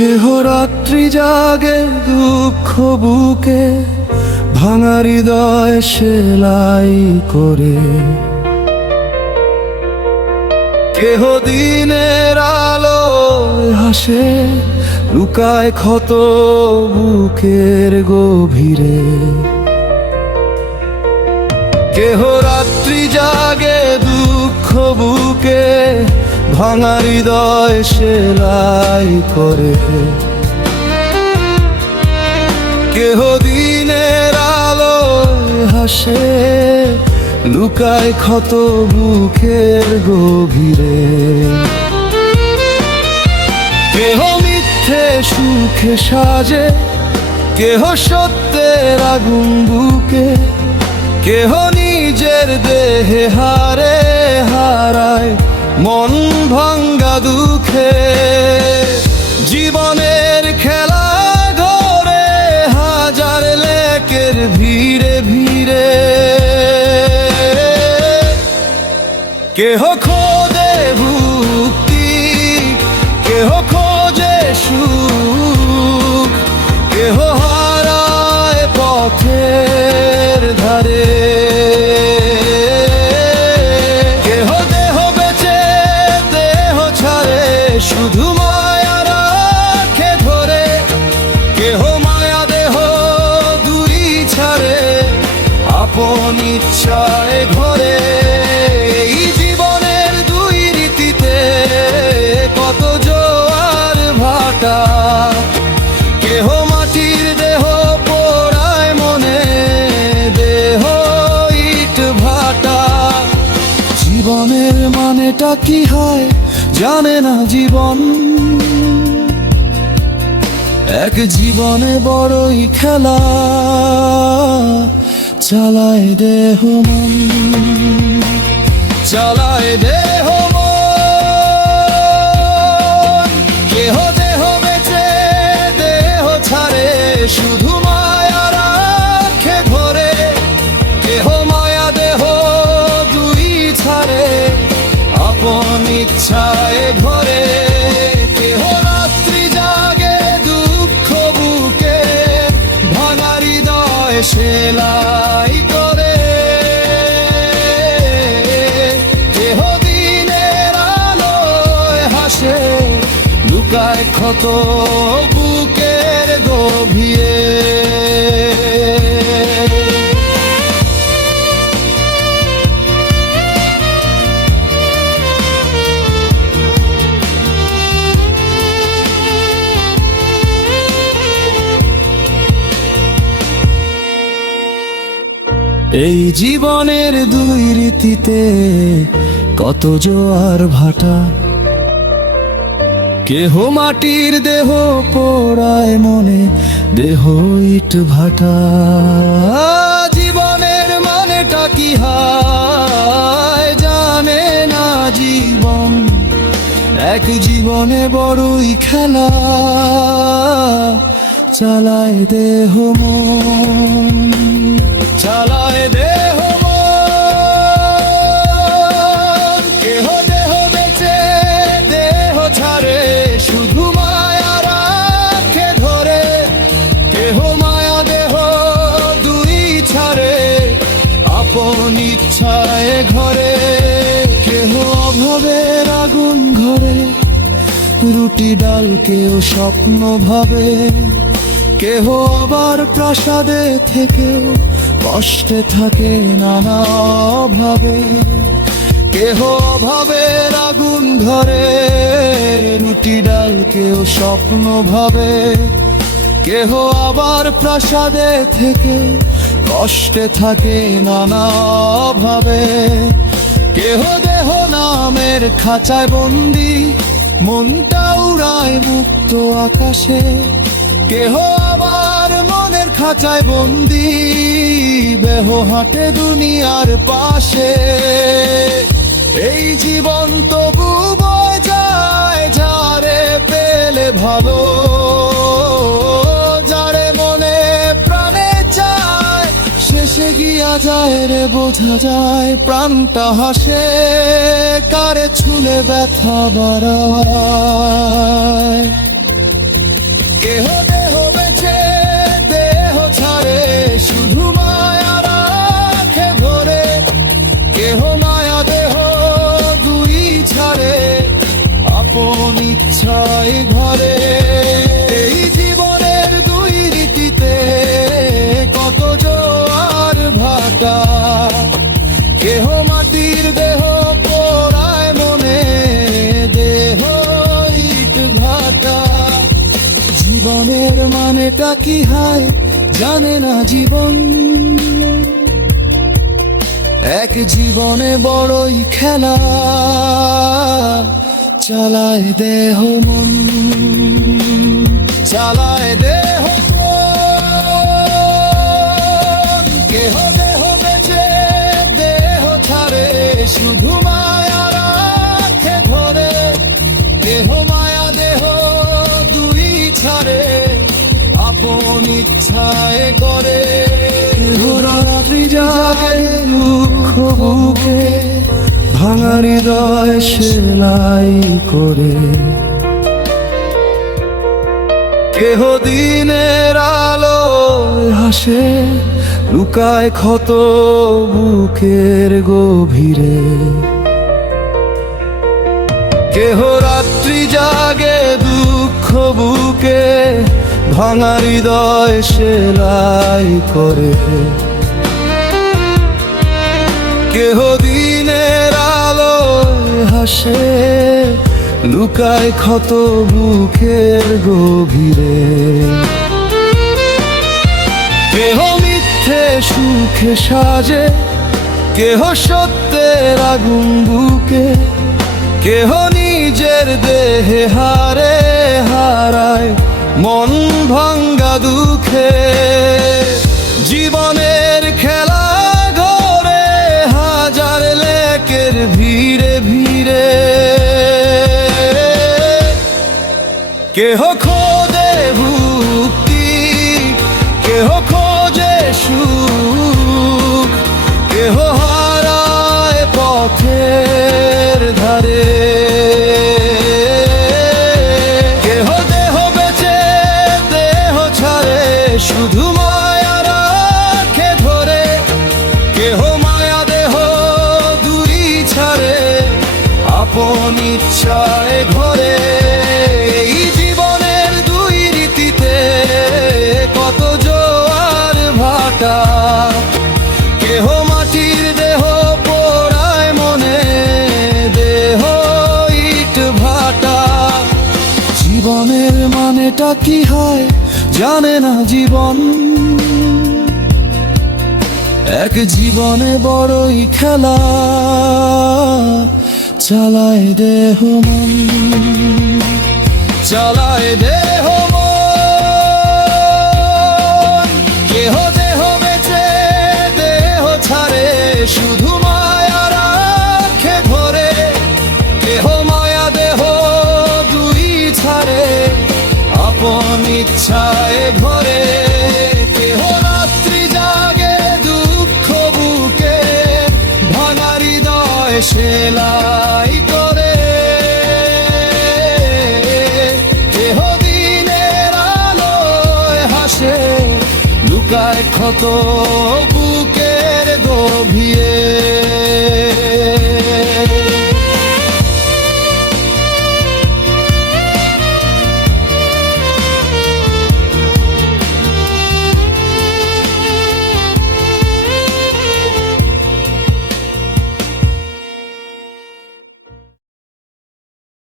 কেহ রাত্রি জাগে দুঃখ বুকে, ভাঙা হৃদয় সেলাই করে। কেহ দিনের আলোয় হাসে, লুকায় ক্ষত বুকের গভীরে। কেহ রাত্রি জাগে দুঃখ বুকে, ভাঙা হৃদয় সেলাই করে। কেহ দিনের আলোয় হাসে, লুকায় ক্ষত বুকের গভীরে। কেহ মিথ্যে সুখে সাজে, কেহ সত্যের আগুন বুকে। কেহ নিজের দেহে হারে হারায় মন ভাঙ্গা দুঃখে। জীবনের খেলা ঘরে হাজার লেকের ভিড়ে ভিড়ে। কেহ খোঁজে মুক্তি, কেহ খোঁজে সুখ, কেহ হারায় পথের ধারে। কেহ দেহ বেচে দেহ ছাড়ে, শুধু মায়া রাখে ধরে। কেহ মায়া দেহ দুই ছাড়ে, আপন ইচ্ছায় ঘরে। এই জীবনের দুই রীতিতে কত জোয়ার ভাটা। কেহ মাটির দেহ পোড়ায় মনে, দেহ ইট ভাটা। জীবনের মানেটা কি হয় জানে না জীবন, এক জীবনে বড়ই খেলা চালায় দেহ মন, চালায় দেহ মন। কেহ দেহ বেচে দেহ ছাড়ে, শুধু মায়া রাখে ধরে। কেহ মায়া দেহ দুই ছাড়ে, আপন ইচ্ছায় ঘরে। কেহ রাত্রি জাগে দুঃখ বুকে, ভাঙা হৃদয় সেলাই করে। কেহ দিনের আলোয় হাসে, লুকায় ক্ষত বুকের গভীরে। এই জীবনের দুই রীতিতে কত জোয়ার ভাটা। কেহ মাটির দেহ পোড়ায় মনে, দেহ ইট ভাটা। জীবনের মানেটা কি হয় জানে না জীবন, এক জীবনে বড়ই খেলা চালায় দেহ মন, চালায় দেহ মন। কেহ দেহ বেচে দেহ ছাড়ে, শুধু মায়া রাখে ধরে। কেহ মায়া দেহ দুই ছাড়ে, আপন ইচ্ছায় ঘরে। কেহ অভাবের আগুন ঘরে, রুটি ডাল কেউ স্বপ্ন ভাবে। কেহ আবার প্রাসাদে থেকেও কষ্টে থাকে নানা অভাবে। কেহ অভাবের আগুন ঘরে, রুটি ডাল কেউ স্বপ্ন ভাবে। কেহ আবার প্রাসাদে থেকে কষ্টে থাকে নানা অভাবে। কেহ দেহ নামের খাঁচায় বন্দি, মনটা উড়ায় মুক্ত আকাশে। কেহ আবার মনের খাঁচায় বন্দি, দেহ হাঁটে দুনিয়ার পাশে। এই জীবন তবু বয়ে যায় যারে পেলে ভালো, যারে মনে প্রাণে চায়। শেষে গিয়া যায় রে বোঝা যায়, প্রাণটা হাসে কারে ছুলে ব্যথা বাড়ায়। জীবনের মানেটা কি হয় জানে না জীবন, এক জীবনে বড়ই খেলা, চালায় দেহ মন, চালায় দেহ মন। কেহ দেহ বেচে দেহ ছাড়ে, শুধু মায়া রাখে ধরে। দেহ মায়া দেহ দুই ছাড়ে, আপন ইচ্ছায় করে। রাত্রি জাগে দুঃখ বুকে, ভাঙা হৃদয় সেলাই করে। কেহ দিনের আলো হাসে, লুকায় ক্ষত বুকের গভীরে। কেহ রাত্রি জাগে দুঃখ বুকে, ভাঙা হৃদয় সেলাই করে। কেহ দিনের আলো হাসে, লুকায় ক্ষত বুকের গভীরে। কেহ মিথ্যে সুখে সাজে, কেহ সত্যের আগুন বুকে। কেহ নিজের দেহে হারে হারায় মন ভাঙ্গা দুঃখে। জীবনের খেলা ঘরে হাজার লেকের ভিড়ে ভিড়ে। কেহ খোঁজে মুক্তি, কেহ খোঁজে সুখ, কেহ হারায় পথের ধারে। কেহ দেহ বেচে দেহ ছাড়ে, শুধু মায়া রাখে ধরে। কেহ মায়া দেহ দুই ছাড়ে, আপন ইচ্ছায় ঘরে। এই জীবনের দুই রীতিতে কত জোয়ার ভাটা। কেহ মাটির দেহ পোড়ায় মনে, দেহ ইট ভাটা। জীবনের মানেটা কি হয় জানে না জীবন, এক জীবনে বড়ই খেলা, চালায় দেহ মন, চালায় দেহ মন। কেহ দেহ বেচে দেহ ছাড়ে, শুধু মায়া রাখে ধরে। কেহ মায়া দেহ দুই ছাড়ে, আপন ইচ্ছায় ঘরে। কেহ রাত্রি জাগে দুঃখ বুকে, ভাঙা হৃদয় সেলাই করে। কেহ দিনের আলোয় হাসে, লুকায় ক্ষত